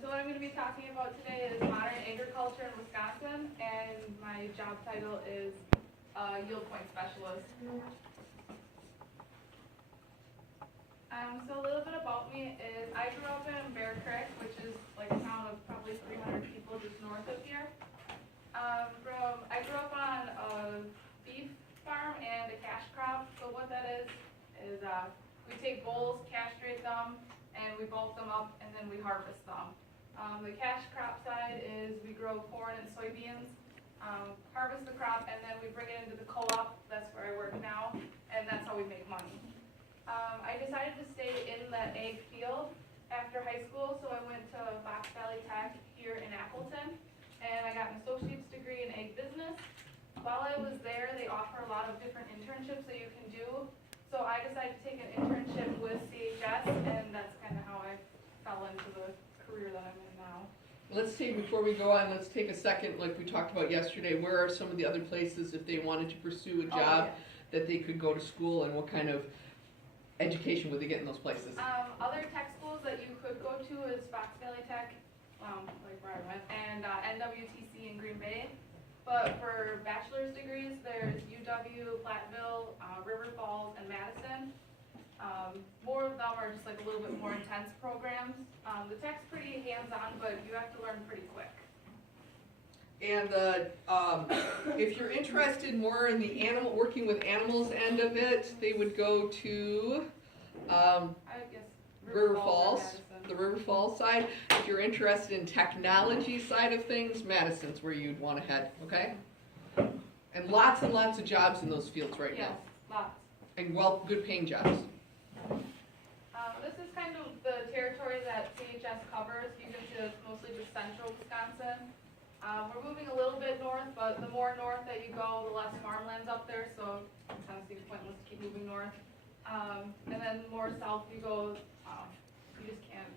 So what I'm going to be talking about today is modern agriculture in Wisconsin, and my job title is yield point specialist. So a little bit about me is I grew up in Bear Creek, which is like a town of probably 300 people just north of here. I grew up on a beef farm and a cash crop. So what that is we take bulls, castrate them, and we bulk them up, and then we harvest them. The cash crop side is we grow corn and soybeans, harvest the crop, and then we bring it into the co-op. That's where I work now, and that's how we make money. I decided to stay in the egg field after high school, so I went to Fox Valley Tech here in Appleton, and I got an associate's degree in egg business. While I was there, they offer a lot of different internships that you can do, so I decided to take an internship with CHS, and that's kind of how I fell into the career that I'm in now. Let's take, before we go on, let's take a second, like we talked about yesterday, where are some of the other places if they wanted to pursue a job that they could go to school, and what kind of education would they get in those places? Other tech schools that you could go to is Fox Valley Tech, like where I went, and NWTC in Green Bay. But for bachelor's degrees, there's UW, Platteville, River Falls, and Madison. More of them are just like a little bit more intense programs. The tech's pretty hands-on, but you have to learn pretty quick. And if you're interested more in the working with animals end of it, they would go to I guess River Falls, the River Falls side. If you're interested in technology side of things, Madison's where you'd want to head, okay? And lots of jobs in those fields right now. Yes, lots. And good paying jobs. This is kind of the territory that CHS covers. You can see it's mostly just central Wisconsin. We're moving a little bit north, but the more north that you go, the less farmland's up there, so it kind of seems pointless to keep moving north. And then the more south you go, you just can't.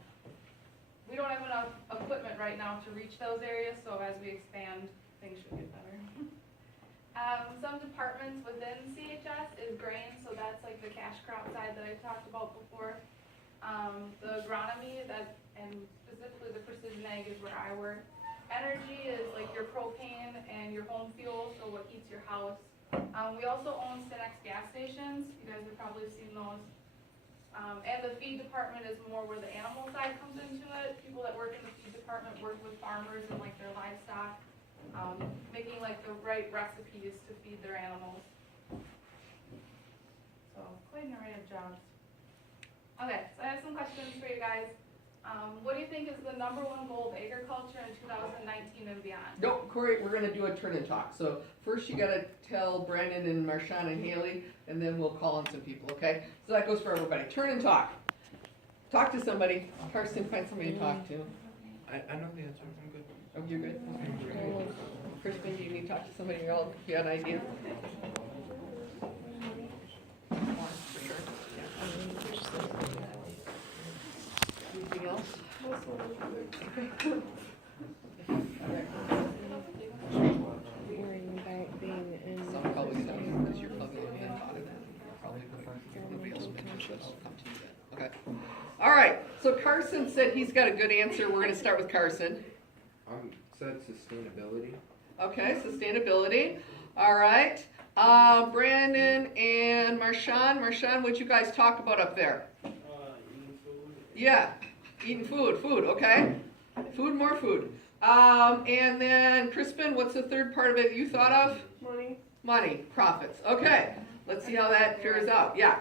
We don't have enough equipment right now to reach those areas, so as we expand, things should get better. Some departments within CHS is grain, so that's like the cash crop side that I talked about before. The agronomy, and specifically the precision ag is where I work. Energy is like your propane and your home fuel, so what heats your house. We also own Cinex gas stations. You guys have probably seen those. And the feed department is more where the animal side comes into it. People that work in the feed department work with farmers and like their livestock, making like the right recipes to feed their animals. So quite an array of jobs. Okay, so I have some questions for you guys. What do you think is the #1 goal of agriculture in 2019 and beyond? Nope, Corey, we're going to do a turn and talk. So first you got to tell Brandon and Marshawn and Haley, and then we'll call on some people, okay? So that goes for everybody. Turn and talk. Talk to somebody. Carson, find somebody to talk to. I know the answer. I'm good. Oh, you're good? Okay. Kristen, do you need to talk to somebody? You all got an idea? For sure. Anything else? Worrying about being in Some probably stuff because you're probably going to be taught it. Probably nobody else will come to you then. Okay. All right. So Carson said he's got a good answer. We're going to start with Carson. Said sustainability. Okay, sustainability. All right. Brandon and Marshawn. Marshawn, what'd you guys talk about up there? Eating food. Yeah, eating food. Okay. Food, more food. And then Crispin, what's the third part of it you thought of? Money, profits. Okay, let's see how that fares out. Yeah.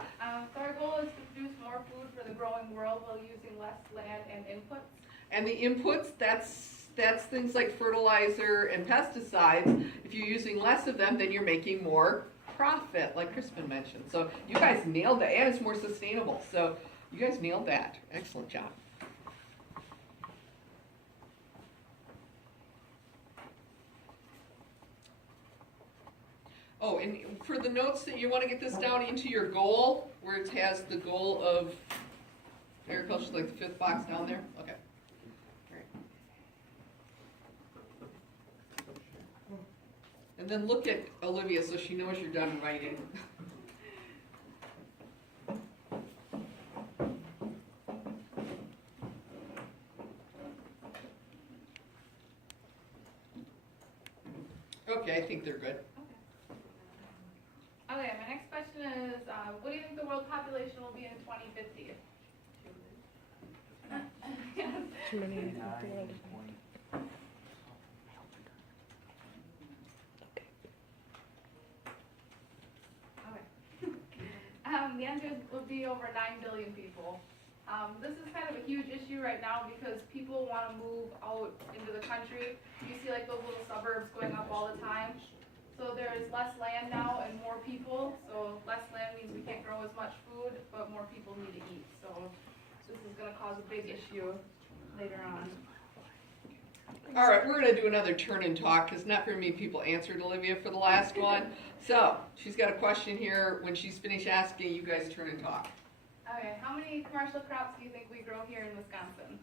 So our goal is to produce more food for the growing world while using less land and inputs. And the inputs, that's things like fertilizer and pesticides. If you're using less of them, then you're making more profit, like Crispin mentioned. So you guys nailed that, and it's more sustainable. So you guys nailed that. Excellent job. Oh, and for the notes that you want to get this down into your goal, where it has the goal of agriculture, like the 5th box down there. Okay. All right. And then look at Olivia so she knows you're done writing. Okay, I think they're good. Okay, my next question is, what do you think the world population will be in 2050? Too many in the world. The answer would be over 9 billion people. This is kind of a huge issue right now because people want to move out into the country. You see like those little suburbs going up all the time. So there's less land now and more people. So less land means we can't grow as much food, but more people need to eat. So this is going to cause a big issue later on. All right, we're gonna do another turn and talk, because not very many people answered Olivia for the last one. So, she's got a question here. When she's finished asking, you guys turn and talk. Okay, how many commercial crops do you think we grow here in Wisconsin?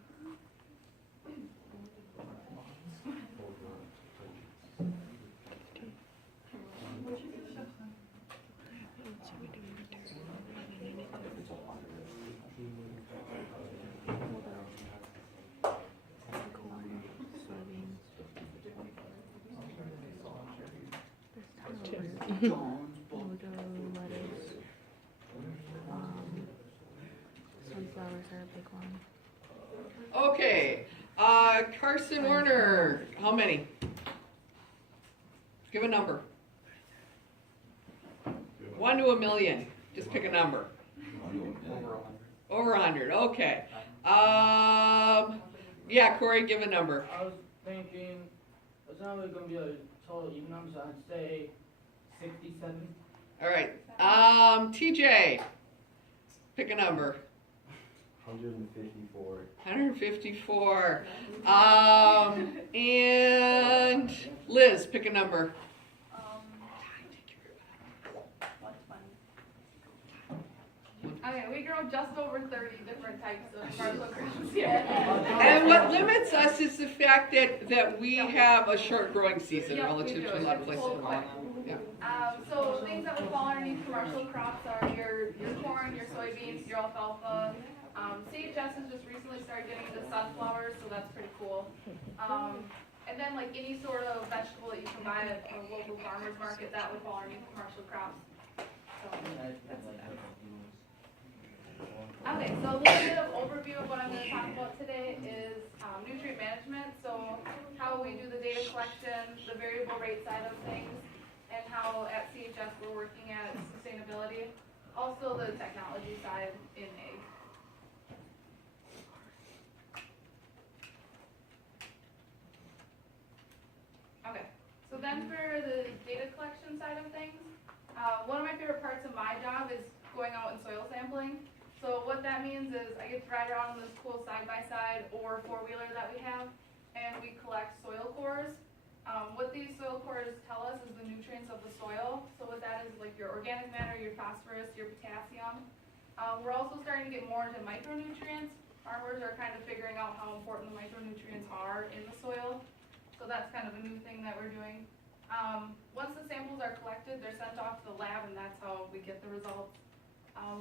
Sunflowers are a big one. Okay, Carson Werner, how many? Give a number. 1 to 1,000,000. Just pick a number. Over 100. Okay. Yeah, Corey, give a number. I was thinking, it's not really going to be a total even number, so I'd say 67. All right. TJ, pick a number. 154. 154. And Liz, pick a number. 120. Okay, we grow just over 30 different types of commercial crops here. And what limits us is the fact that we have a short growing season Yep, we relative do. to a lot of It's places. full quick. Yeah. So things that would fall underneath commercial crops are your corn, your soybeans, your alfalfa. CHS has just recently started getting into sunflowers, so that's pretty cool. And then like any sort of vegetable that you can buy at a local farmer's market, that would fall underneath commercial crops. So, okay, so a little bit of overview of what I'm going to talk about today is nutrient management. So how we do the data collection, the variable rate side of things, and how at CHS we're working at sustainability. Also the technology side in ag. Okay, so then for the data collection side of things, one of my favorite parts of my job is going out and soil sampling. So what that means is I get to ride around on this cool side-by-side or four-wheeler that we have, and we collect soil cores. What these soil cores tell us is the nutrients of the soil. So what that is like your organic matter, your phosphorus, your potassium. We're also starting to get more into micronutrients. Farmers are kind of figuring out how important the micronutrients are in the soil. So that's kind of a new thing that we're doing. Once the samples are collected, they're sent off to the lab, and that's how we get the results.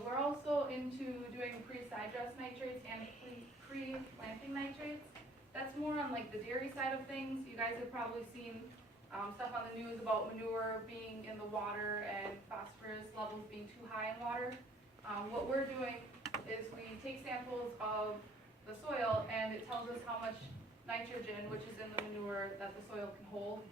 We're also into doing pre-side dress nitrates and pre-planting nitrates. That's more on like the dairy side of things. You guys have probably seen stuff on the news about manure being in the water and phosphorus levels being too high in water. What we're doing is we take samples of the soil, and it tells us how much nitrogen, which is in the manure, that the soil can hold.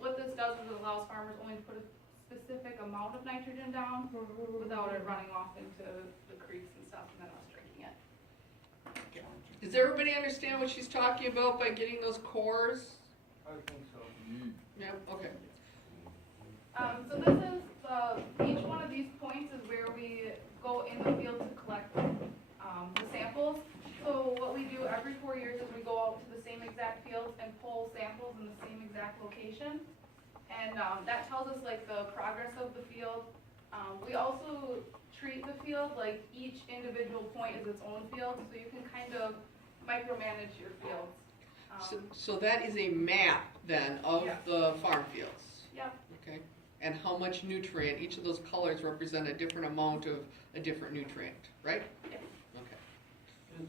What this does is it allows farmers only to put a specific amount of nitrogen down without it running off into the creeks and stuff and then us drinking it. Does everybody understand what she's talking about by getting those cores? I think so. Yeah, okay. So this is, each one of these points is where we go in the field to collect the samples. So what we do every 4 years is we go out to the same exact fields and pull samples in the same exact location. And that tells us like the progress of the field. We also treat the field like each individual point is its own field, so you can kind of micromanage your fields. So that is a map then of Yeah. the farm fields. Yep. Okay. And how much nutrient, each of those colors represent a different amount of a different nutrient, right? Yes. Okay. Does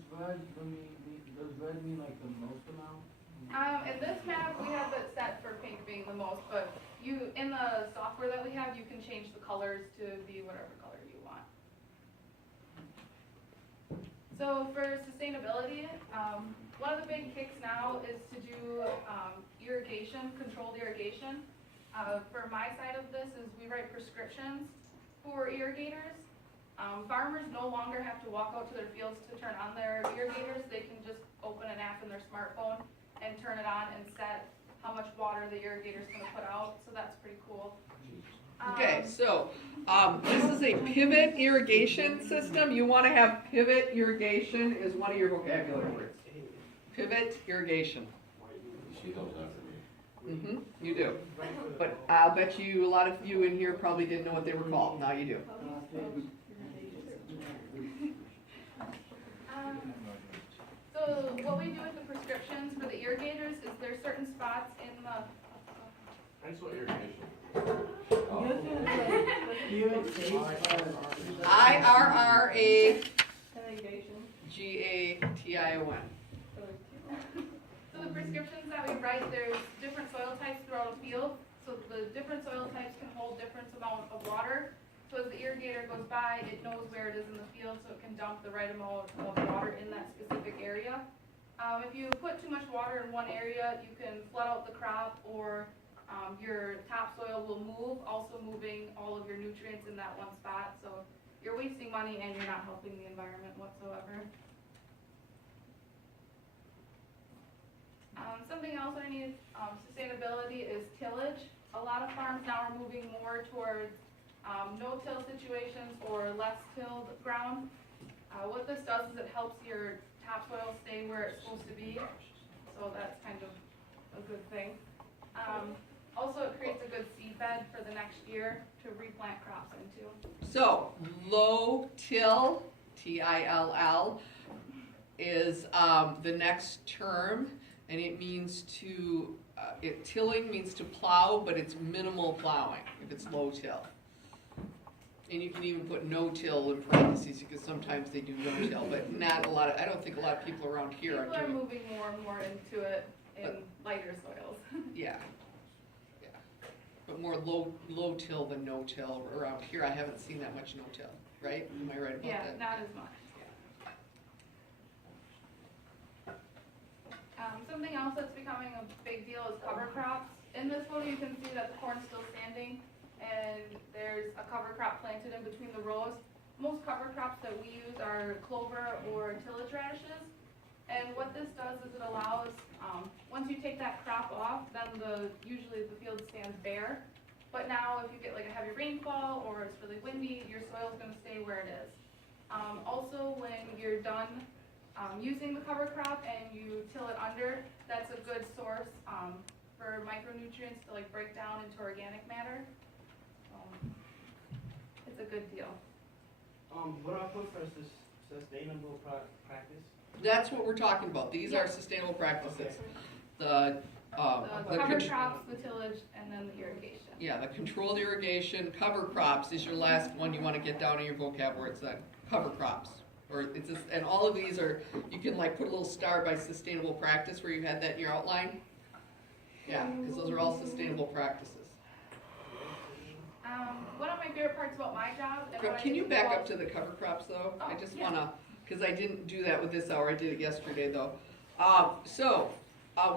red mean like the most amount? In this map, we have it set for pink being the most, but in the software that we have, you can change the colors to be whatever color you want. So for sustainability, one of the big kicks now is to do irrigation, controlled irrigation. For my side of this is we write prescriptions for irrigators. Farmers no longer have to walk out to their fields to turn on their irrigators. They can just open an app in their smartphone and turn it on and set how much water the irrigator's gonna put out, so that's pretty cool. Okay, so, this is a pivot irrigation system. You wanna have pivot irrigation is one of your vocabulary words. Pivot irrigation. She knows that for me. You do. But I'll bet you, a lot of you in here probably didn't know what they were called. Now you do. So what we do with the prescriptions for the irrigators is there's certain spots in the, Thanks for irrigation. IRRAGATION. so the prescriptions that we write, there's different soil types throughout a field. So the different soil types can hold different amount of water. So as the irrigator goes by, it knows where it is in the field, so it can dump the right amount of water in that specific area. If you put too much water in one area, you can flood out the crop, or your topsoil will move, also moving all of your nutrients in that one spot. So you're wasting money and you're not helping the environment whatsoever. Something else underneath sustainability is tillage. A lot of farms now are moving more towards no-till situations or less tilled ground. What this does is it helps your topsoil stay where it's supposed to be, so that's kind of a good thing. Also, it creates a good seed bed for the next year to replant crops into. So, low till, T-I-L-L, is the next term, and it means to, tilling means to plow, but it's minimal plowing if it's low till. And you can even put no-till in parentheses, because sometimes they do no-till, but not a lot of, I don't think a lot of people around here People are are doing. moving more and more into it in lighter soils. Yeah, yeah. But more low-till than no-till. Around here, I haven't seen that much no-till, right? Am I right about Yeah, that? not as much. Something else that's becoming a big deal is cover crops. In this one, you can see that the corn's still standing, and there's a cover crop planted in between the rows. Most cover crops that we use are clover or tillage radishes. And what this does is it allows, once you take that crop off, then usually the field stands bare. But now if you get like a heavy rainfall or it's really windy, your soil's gonna stay where it is. Also, when you're done using the cover crop and you till it under, that's a good source for micronutrients to like break down into organic matter. It's a good deal. What do I put for sustainable practice? That's what we're talking about. These are sustainable practices. The The cover crops, the tillage, and then the irrigation. Yeah, the controlled irrigation, cover crops is your last one you want to get down in your vocab words, that cover crops. Or it's just, and all of these are, you can like put a little star by sustainable practice where you had that in your outline. Yeah, because those are all sustainable practices. One of my favorite parts about my job. And what I Can get you to back do up to the cover crops though? I Oh, just yeah. wanna, because I didn't do that with this hour, I did it yesterday though.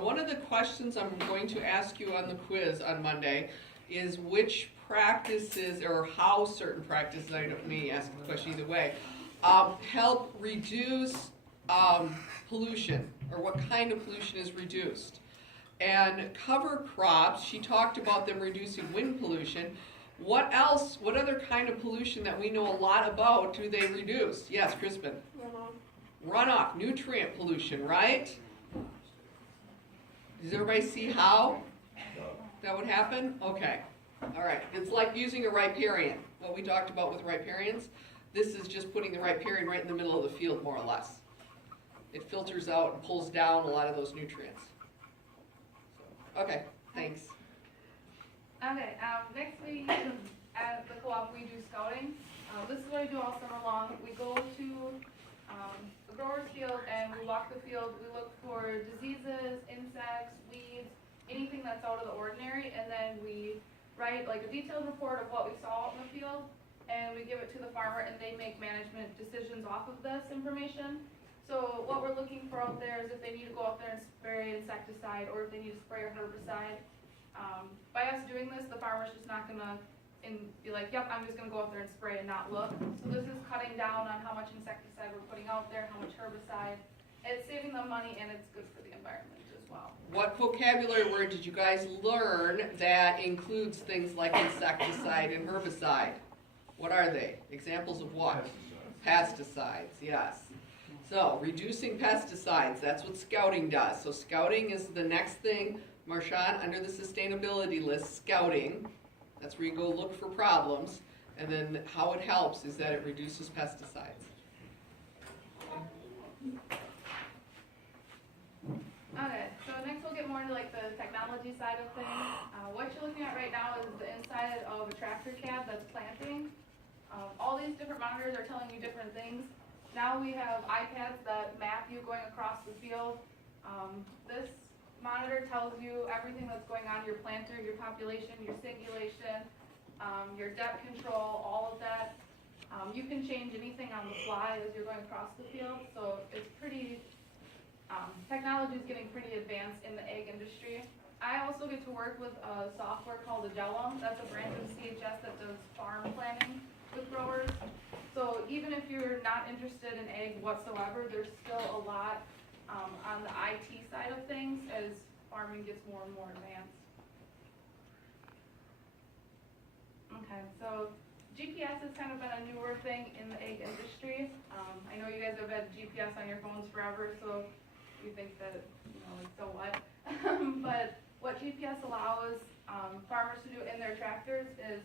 One of the questions I'm going to ask you on the quiz on Monday is which practices or how certain practices, I don't mean ask the question either way, help reduce pollution, or what kind of pollution is reduced. And cover crops, she talked about them reducing wind pollution. What else, what other kind of pollution that we know a lot about do they reduce? Yes, Crispin? Runoff, nutrient pollution, right? Does everybody see how that would happen? Okay, all right. It's like using a riparian, what we talked about with riparians. This is just putting the riparian right in the middle of the field, more or less. It filters out and pulls down a lot of those nutrients. Okay, thanks. Okay, next week at the co-op we do scouting. This is what I do all summer long. We go to a grower's field and we walk the field, we look for diseases, insects, weeds, anything that's out of the ordinary, and then we write like a detailed report of what we saw out in the field, and we give it to the farmer and they make management decisions off of this information. So what we're looking for out there is if they need to go out there and spray insecticide or if they need to spray a herbicide. By us doing this, the farmer's just not gonna be like, yep, I'm just gonna go out there and spray and not look. So this is cutting down on how much insecticide we're putting out there, how much herbicide. It's saving them money and it's good for the environment as well. What vocabulary word did you guys learn that includes things like insecticide and herbicide? What are they? Examples of what? Pesticides, yes. So, reducing pesticides, that's what scouting does. So scouting is the next thing, Marshawn, under the sustainability list, scouting. That's where you go look for problems. And then how it helps is that it reduces pesticides. Okay, so next we'll get more into like the technology side of things. What you're looking at right now is the inside of a tractor cab that's planting. All these different monitors are telling you different things. Now we have iPads that map you going across the field. This monitor tells you everything that's going on, your planter, your population, your singulation, your depth control, all of that. You can change anything on the fly as you're going across the field, so it's pretty, technology is getting pretty advanced in the ag industry. I also get to work with a software called Agellum. That's a branch of CHS that does farm planning with growers. So even if you're not interested in ag whatsoever, there's still a lot on the IT side of things as farming gets more and more advanced. Okay, so GPS has kind of been a newer thing in the ag industry. I know you guys have had GPS on your phones forever, so you think that, you know, like, so what? But what GPS allows farmers to do in their tractors is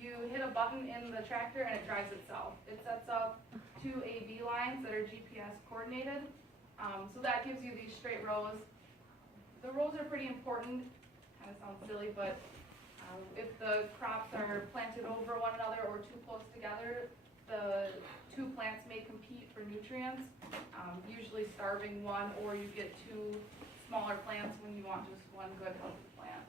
you hit a button in the tractor and it drives itself. It sets up 2 AV lines that are GPS coordinated. So that gives you these straight rows. The rows are pretty important. Kind of sounds silly, but if the crops are planted over one another or too close together, the 2 plants may compete for nutrients, usually starving one, or you get 2 smaller plants when you want just one good healthy plant.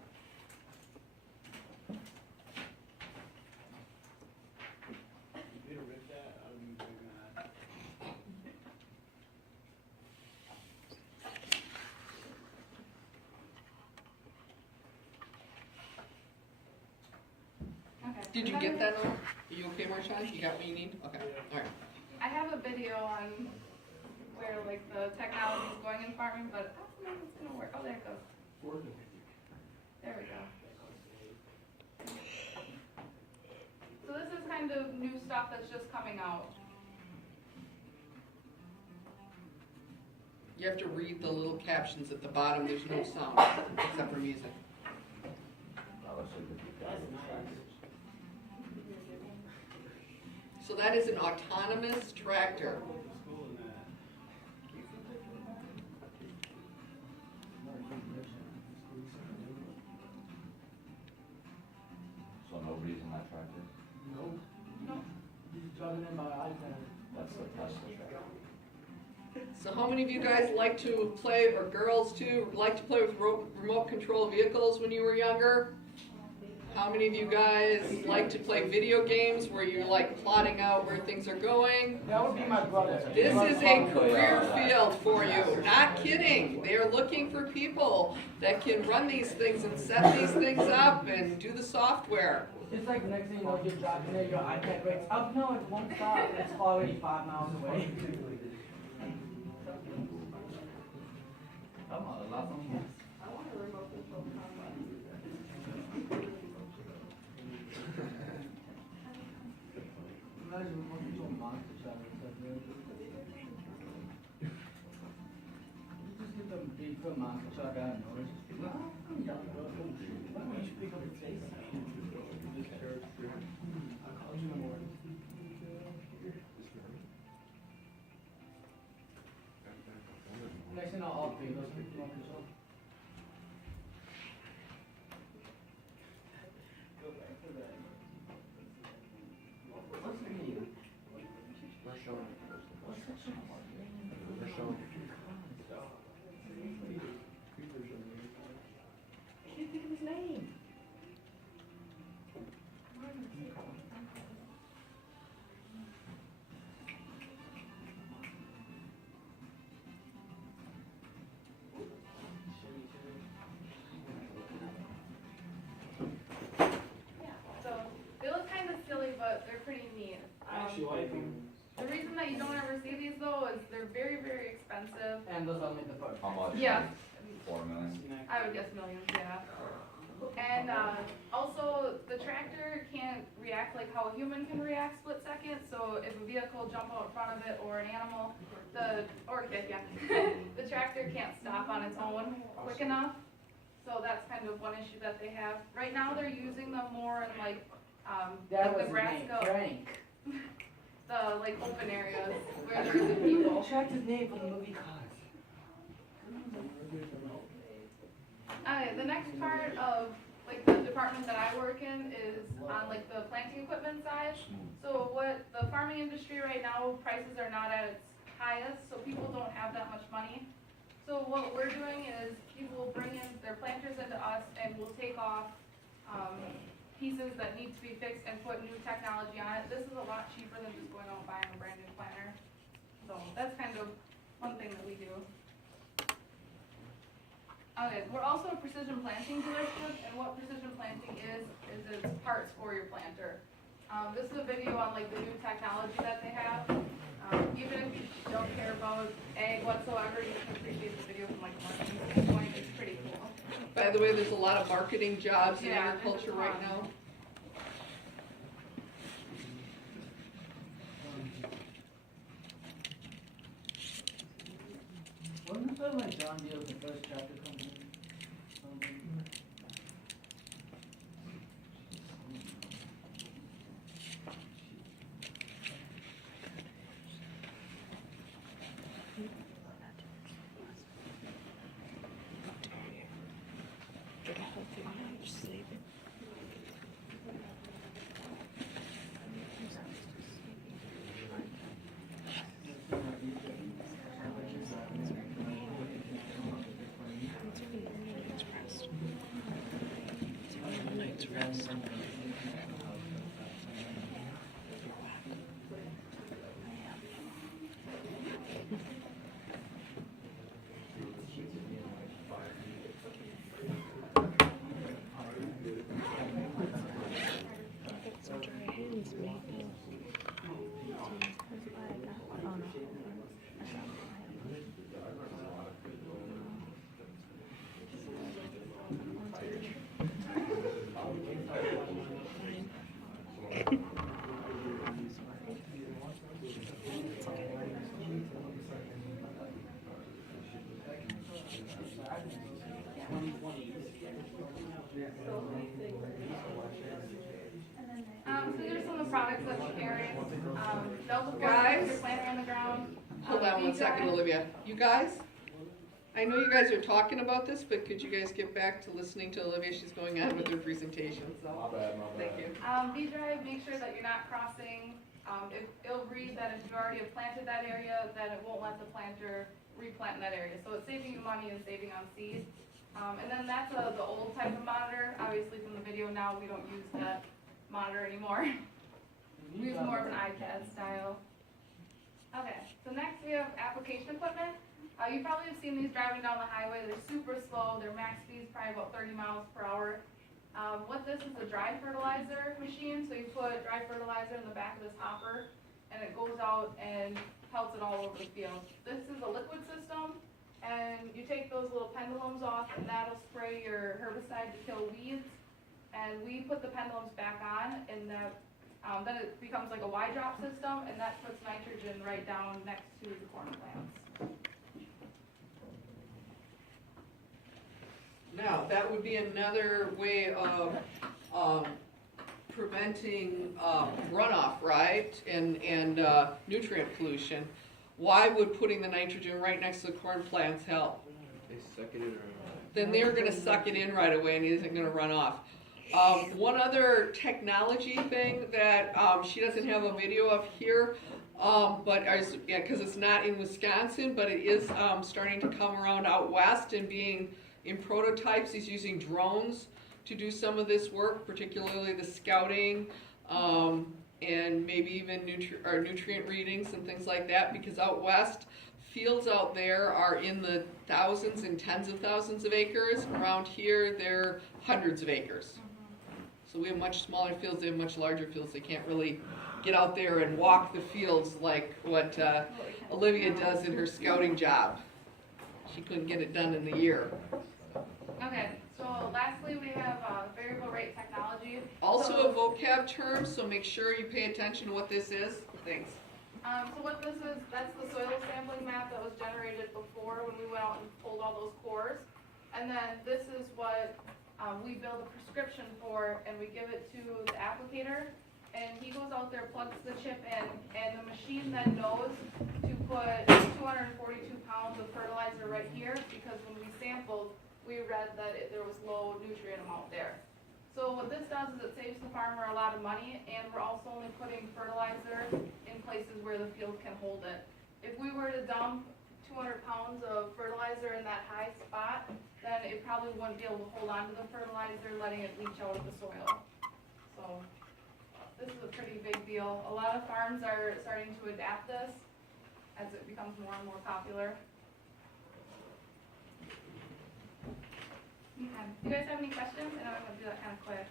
Okay. Did you get that? Are you okay, Marshawn? You got what you need? Okay, all right. I have a video on where like the technology is going in farming, but I don't know if it's gonna work. Oh, there it goes. There we go. So this is kind of new stuff that's just coming out. You have to read the little captions at the bottom. There's no sound except for music. So that is an autonomous tractor. So nobody's in that tractor? Nope. No. Just driving in by iPad. That's the Tesla tractor. So how many of you guys like to play, or girls too, like to play with remote control vehicles when you were younger? How many of you guys like to play video games where you're like plotting out where things are going? That would be my brother. This is a career field for you. Not kidding. They are looking for people that can run these things and set these things up and do the software. It's like next thing you know, you're driving there, your iPad breaks up. No, it won't stop. It's already 5 miles away. Come on, a lot of them. I want a remote control combine. Imagine what people monster truck and stuff, man. You just get them big put monster truck out of nowhere. Just pick up. Why don't you pick up the face? I called you in the morning. Next thing I'll upgrade those people on control. What's the name? We're showing. What's the name? and those are only the first. How much? Yeah. 4 million? I would guess millions, yeah. And also, the tractor can't react like how a human can react split second. So if a vehicle jump out in front of it or an animal, or a kid, yeah, the tractor can't stop on its own quick enough. So that's kind of one issue that they have. Right now, they're using them more in like That was Nebraska, Frank. the like open areas where there isn't people. Tractor's name from the movie Cars. The next part of like the department that I work in is on like the planting equipment side. So what the farming industry right now, prices are not at its highest, so people don't have that much money. So what we're doing is people will bring in their planters into us and we'll take off pieces that need to be fixed and put new technology on it. This is a lot cheaper than just going out and buying a brand new planter. So that's kind of one thing that we do. Okay, we're also a precision planting dealership, and what precision planting is it's parts for your planter. This is a video on like the new technology that they have. Even if you don't care about ag whatsoever, you can appreciate the video from like a marketing standpoint. It's pretty cool. By the way, there's a lot of marketing jobs in Yeah, agriculture right now. Wasn't that like John Deere was the first tractor company? Something. Get a healthy life, save it. Night's rest. Get some dry hands, maybe. That's why I got. Oh no. I got So these are some of the products that we carry. Delta Guys? your planter on the ground. Hold on one second, Beach Olivia. You guys? I know you guys are talking about this, but could you guys get back to listening to Olivia? She's going on with her presentation, so. Thank you. V-Drive, make sure that you're not crossing. It'll read that if you already have planted that area, then it won't let the planter replant in that area. So it's saving you money and saving on seed. And then that's the old type of monitor. Obviously from the video now, we don't use that monitor anymore. We use more of an iPad style. Okay, so next we have application equipment. You probably have seen these driving down the highway. They're super slow. Their max speed is probably about 30 miles per hour. What this is a dry fertilizer machine. So you put dry fertilizer in the back of this hopper, and it goes out and pelts it all over the field. This is a liquid system, and you take those little pendulums off, and that'll spray your herbicide to kill weeds. And we put the pendulums back on, and that, then it becomes like a Y drop system, and that puts nitrogen right down next to the corn plants. Now, that would be another way of preventing runoff, right? And nutrient pollution. Why would putting the nitrogen right next to the corn plants help? They suck it in or Then they're gonna suck it in right away and it isn't gonna run off. One other technology thing that she doesn't have a video of here, but because it's not in Wisconsin, but it is starting to come around out west and being in prototypes. Is using drones to do some of this work, particularly the scouting and maybe even nutrient readings and things like that, because out west, fields out there are in the thousands and tens of thousands of acres. Around here, they're hundreds of acres. So we have much smaller fields, they have much larger fields. They can't really get out there and walk the fields like what Olivia does in her scouting job. she couldn't get it done in the year. Okay, so lastly, we have variable rate technology. Also So- a vocab term, so make sure you pay attention to what this is. Thanks. So what this is, that's the soil sampling map that was generated before when we went out and pulled all those cores. And then this is what we build a prescription for, and we give it to the applicator. And he goes out there, plugs the chip in, and the machine then knows to put 242 pounds of fertilizer right here, because when we sampled, we read that there was low nutrient amount there. So what this does is it saves the farmer a lot of money, and we're also only putting fertilizer in places where the field can hold it. If we were to dump 200 pounds of fertilizer in that high spot, then it probably wouldn't be able to hold on to the fertilizer, letting it leach out of the soil. So this is a pretty big deal. A lot of farms are starting to adapt this as it becomes more and more popular. Okay. Do you guys have any questions? I know I'm gonna do that kind of quick.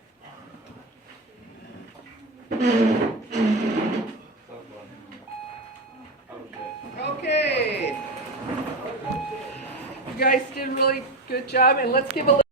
Okay. You guys did a really good job, and let's give a